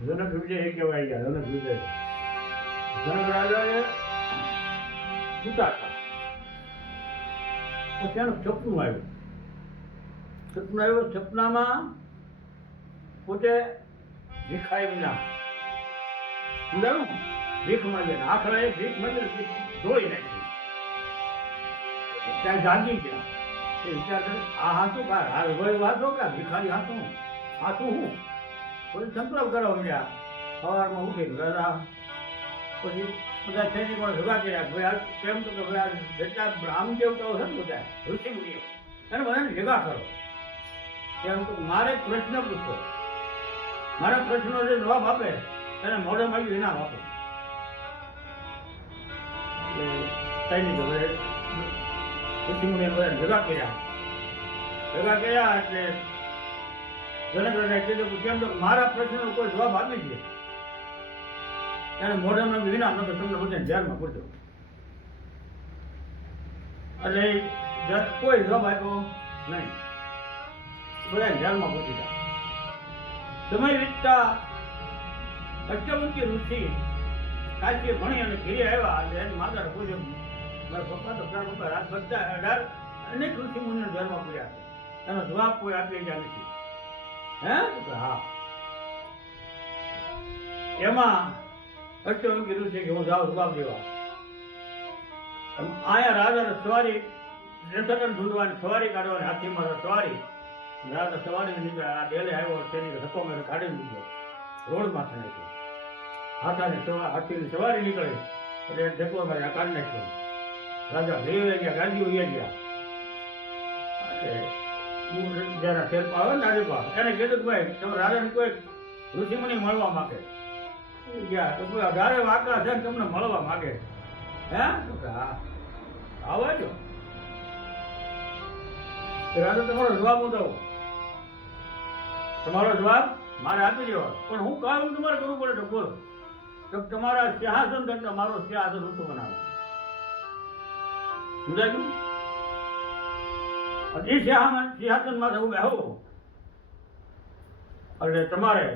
જનક વિજય કહેવાય ગયા. જનક વિજય જનક રાજાએ સૂતા હતા. પછી એનું સપનું આવ્યું. સપનામાં પોતે ભીખાઈ વિના ભીખ માંગે, આખરે ભીખ માંગે ધોઈ નાખી. ત્યાં જાગી ગયા. એ વિચાર કરે આ હાથું વાંચો કે ભિખારી હાથું હું પછી સંકલ્પ કરવા મળ્યા. સવારમાં ઉઠી ગયા. પછી બધા સૈનિકો ભેગા કર્યા. કેમ તો કે જેટલા બ્રાહ્મણ દેવતાઓ છે ને બધા ઋષિ મુનિઓ એને બધાને ભેગા કરો. કેમ તો મારે પ્રશ્ન પૂછો, મારા પ્રશ્નો જે જવાબ આપે એને મોઢે માગ્યું ઇનામ આપો. સૈનિકો ઋષિ મુનિઓ બધાને ભેગા કર્યા એટલે જનક રાજાએ કીધું કેમ તો મારા પ્રશ્નનો કોઈ જવાબ આપી દે એને મોઢામાં વિના નતો તમને બધાને ધ્યાનમાં પૂરતો. એટલે કોઈ જવાબ આપ્યો નહીં. બધા ધ્યાનમાં પૂછી ગયા. સમય વીતતા અષ્ટવંકી ઋષિ કાશી ભણી અને ઘેરી આવ્યા. એટલે એની માતાને પૂછ્યું મારા પપ્પા તો તારા પપ્પા રાત બધા 18 અનેક ઋષિ મુનિને ધ્યાનમાં પૂર્યા છે, એનો જવાબ કોઈ આપી ગયા નથી. હા એમાં અષ્ટવંકી ઋષિ કે હું જાઉં જવાબ દેવા. આયા રાજાને સવારી રથકન ઢૂંઢવાની, સવારી કાઢવાની, હાથીમાં સવારી. રાજા સવારી નીકળ્યા. આ ડેલે આવ્યો તેની ધક્કો મેં કાઢી મૂક્યો, રોડમાં નાખ્યો. હાથીની સવારી નીકળે એટલે ધક્કો મારી કાઢી નાખ્યો. રાજા ભેગા ગયા, ગાંધી ઉયા ગયા. જરા શેરપા આવે ને રાજપા એને કીધું ભાઈ તમે રાજાને કોઈ ઋષિમુનિ મળવા માંગે ગયા તો કોઈ 18 વાકડા છે તમને મળવા માંગે. હા આવવા જો. રાજા તમારો જવાબ હું દઉં, તમારો જવાબ મારે આપી દેવાનો, પણ હું કામ તમારે કરવું પડે તો બોલો. તો તમારા સિંહાસન કરતા મારો સિંહાસન ઊંચું બનાવો. સમજાયું? એ સિંહાસન માં હું બેહો એટલે તમારે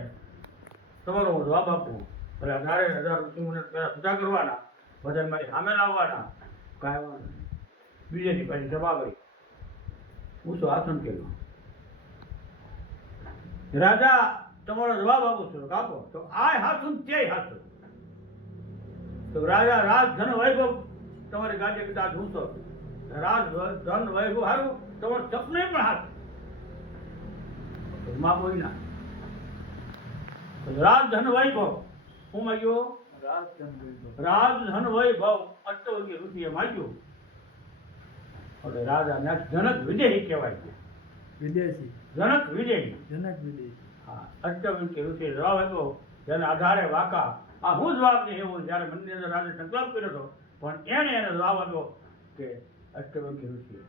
તમારો જવાબ આપવો. એટલે 18,000 ઋષિમુનિ પેલા પૂજા કરવાના, બધા મારી સામે લાવવાના, ગાયવાના. બીજેથી પાછી સભા કરી ઊંચો આસન કર્યો. રાજા તમારો જવાબ આપું છું આપો. તો આ હાથું તે હાથું. તો રાજા રાજ ધન વૈભવ તમારી ગાદી કદાચ ઊંચો, રાજ ધન વૈભવ સારું, તમારું સપને પણ હાથ માં કોઈ ના. રાજ ધન વૈભવ હું માગ્યો, રાજ ધન વૈભવ અષ્ટવંકી ઋષિએ માગ્યું. એટલે રાજા જનક વિજય કહેવાય છે. વિદેશી જનક વિજય. હા, અષ્ટવંકી ઋષિએ જવાબ આપ્યો જેને 18 વાકા. આ હું જવાબ નહીં એવું જયારે મંદિર રાજા સંકલ્પ કર્યો હતો, પણ એને જવાબ આપ્યો કે અષ્ટવંકી ઋષિએ